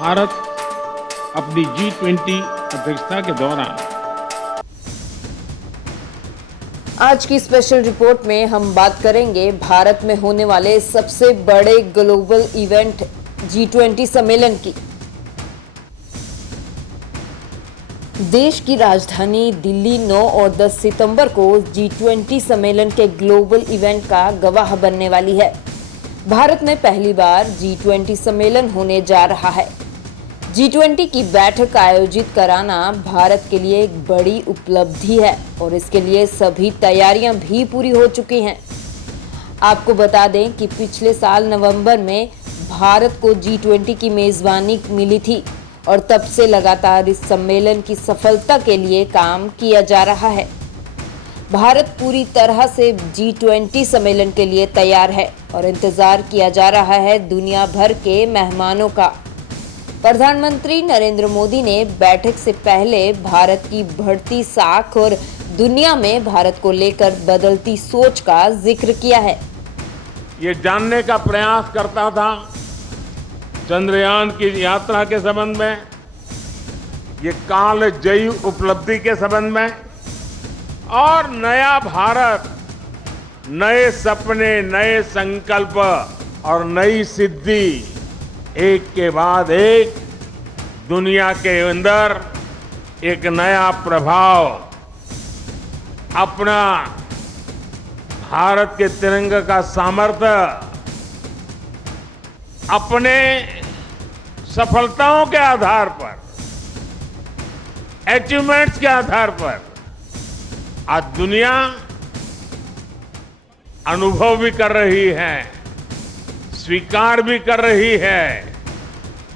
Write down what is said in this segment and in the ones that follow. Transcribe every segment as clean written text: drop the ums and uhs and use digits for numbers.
भारत अपनी G20 अध्यक्षता के दौरान आज की स्पेशल रिपोर्ट में हम बात करेंगे भारत में होने वाले सबसे बड़े ग्लोबल इवेंट G20 सम्मेलन की। देश की राजधानी दिल्ली 9 और 10 सितंबर को G20 सम्मेलन के ग्लोबल इवेंट का गवाह बनने वाली है। भारत में पहली बार G20 सम्मेलन होने जा रहा है। G20 की बैठक आयोजित कराना भारत के लिए एक बड़ी उपलब्धि है और इसके लिए सभी तैयारियां भी पूरी हो चुकी हैं। आपको बता दें कि पिछले साल नवंबर में भारत को G20 की मेजबानी मिली थी और तब से लगातार इस सम्मेलन की सफलता के लिए काम किया जा रहा है। भारत पूरी तरह से G20 सम्मेलन के लिए तैयार है और इंतजार किया जा रहा है दुनिया भर के मेहमानों का। प्रधानमंत्री नरेंद्र मोदी ने बैठक से पहले भारत की बढ़ती साख और दुनिया में भारत को लेकर बदलती सोच का जिक्र किया है। ये जानने का प्रयास करता था चंद्रयान की यात्रा के संबंध में, ये कालजयी उपलब्धि के संबंध में और नया भारत, नए सपने, नए संकल्प और नई सिद्धि एक के बाद एक दुनिया के अंदर एक नया प्रभाव अपना भारत के तिरंगे का सामर्थ्य अपने सफलताओं के आधार पर, अचीवमेंट्स के आधार पर आज दुनिया अनुभव भी कर रही है, स्वीकार भी कर रही है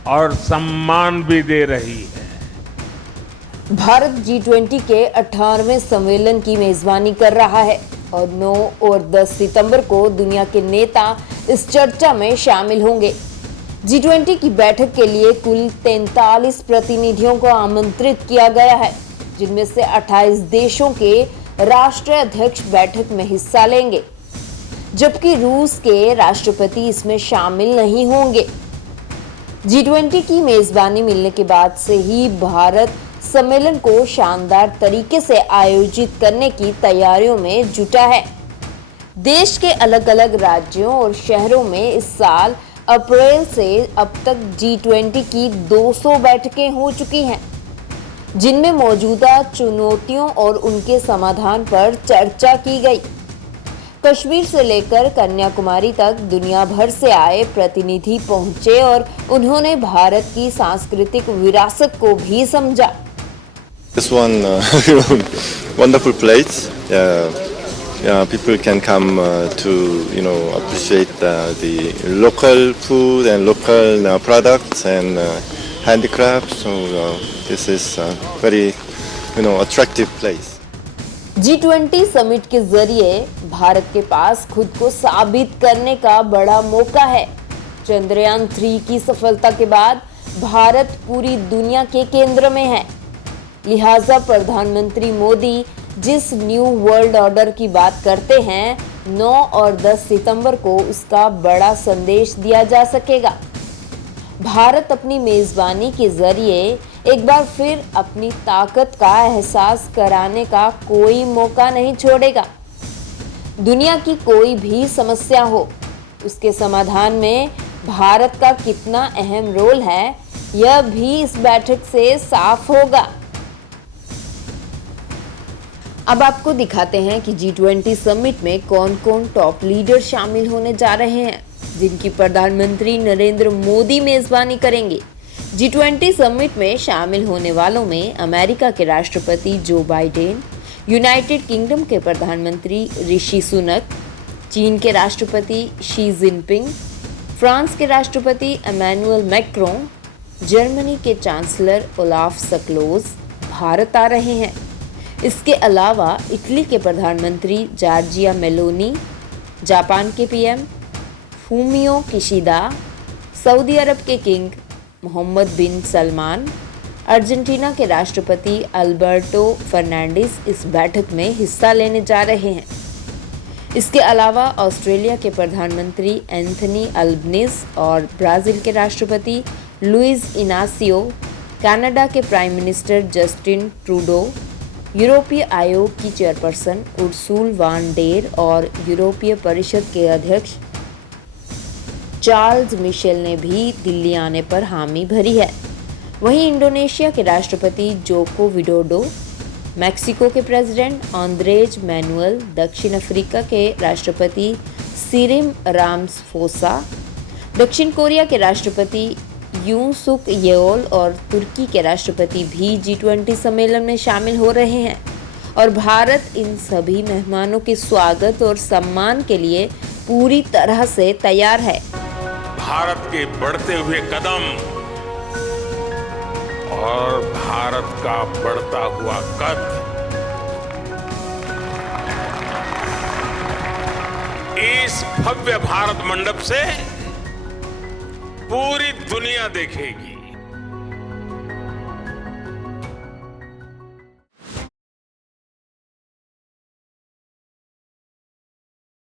और सम्मान भी दे रही है। भारत G20 के 18वें सम्मेलन की मेजबानी कर रहा है और 9 और 10 सितंबर को दुनिया के नेता इस चर्चा में शामिल होंगे। G20 की बैठक के लिए कुल 43 प्रतिनिधियों को आमंत्रित किया गया है, जिनमें से 28 देशों के राष्ट्रीय अध्यक्ष बैठक में हिस्सा लेंगे, जबकि रूस के राष्ट्रपति इसमें शामिल नहीं होंगे। G20 की मेजबानी मिलने के बाद से ही भारत सम्मेलन को शानदार तरीके से आयोजित करने की तैयारियों में जुटा है। देश के अलग अलग राज्यों और शहरों में इस साल अप्रैल से अब तक G20 की 200 बैठकें हो चुकी हैं, जिनमें मौजूदा चुनौतियों और उनके समाधान पर चर्चा की गई। कश्मीर से लेकर कन्याकुमारी तक दुनिया भर से आए प्रतिनिधि पहुंचे और उन्होंने भारत की सांस्कृतिक विरासत को भी समझा। This one wonderful place. People can come to appreciate the local food and local products and handicrafts. So this is a very attractive place. G20 summit के जरिए भारत के पास खुद को साबित करने का बड़ा मौका है। चंद्रयान 3 की सफलता के बाद भारत पूरी दुनिया के केंद्र में है। लिहाजा प्रधानमंत्री मोदी जिस न्यू वर्ल्ड ऑर्डर की बात करते हैं, 9 और 10 सितंबर को उसका बड़ा संदेश दिया जा सकेगा। भारत अपनी मेजबानी के जरिए एक बार फिर अपनी ताकत का एहसास कराने का कोई मौका नहीं छोड़ेगा। दुनिया की कोई भी समस्या हो, उसके समाधान में भारत का कितना अहम रोल है, यह भी इस बैठक से साफ होगा। अब आपको दिखाते हैं कि G20 समिट में कौन कौन टॉप लीडर शामिल होने जा रहे हैं, जिनकी प्रधानमंत्री नरेंद्र मोदी मेजबानी करेंगे। G20 समिट में शामिल होने वालों में अमेरिका के राष्ट्रपति जो बाइडेन, यूनाइटेड किंगडम के प्रधानमंत्री ऋषि सुनक, चीन के राष्ट्रपति शी जिनपिंग, फ्रांस के राष्ट्रपति इमैनुअल मैक्रोन, जर्मनी के चांसलर ओलाफ सकलोज भारत आ रहे हैं। इसके अलावा इटली के प्रधानमंत्री जॉर्जिया मेलोनी, जापान के पीएम फूमियो किशिदा, सऊदी अरब के किंग मोहम्मद बिन सलमान, अर्जेंटीना के राष्ट्रपति अल्बर्टो फर्नांडिस इस बैठक में हिस्सा लेने जा रहे हैं। इसके अलावा ऑस्ट्रेलिया के प्रधानमंत्री एंथनी अल्बनीज और ब्राज़ील के राष्ट्रपति लुइस इनासियो, कनाडा के प्राइम मिनिस्टर जस्टिन ट्रूडो, यूरोपीय आयोग की चेयरपर्सन उर्सुल वान डेर और यूरोपीय परिषद के अध्यक्ष चार्ल्स मिशेल ने भी दिल्ली आने पर हामी भरी है। वहीं इंडोनेशिया के राष्ट्रपति जोको विडोडो, मैक्सिको के प्रेसिडेंट आंद्रेज मैनुअल, दक्षिण अफ्रीका के राष्ट्रपति सिरिल रामाफोसा, दक्षिण कोरिया के राष्ट्रपति यून सुक येओल और तुर्की के राष्ट्रपति भी G20 सम्मेलन में शामिल हो रहे हैं और भारत इन सभी मेहमानों के स्वागत और सम्मान के लिए पूरी तरह से तैयार है। भारत के बढ़ते हुए कदम और भारत का बढ़ता हुआ कद इस भव्य भारत मंडप से पूरी दुनिया देखेगी।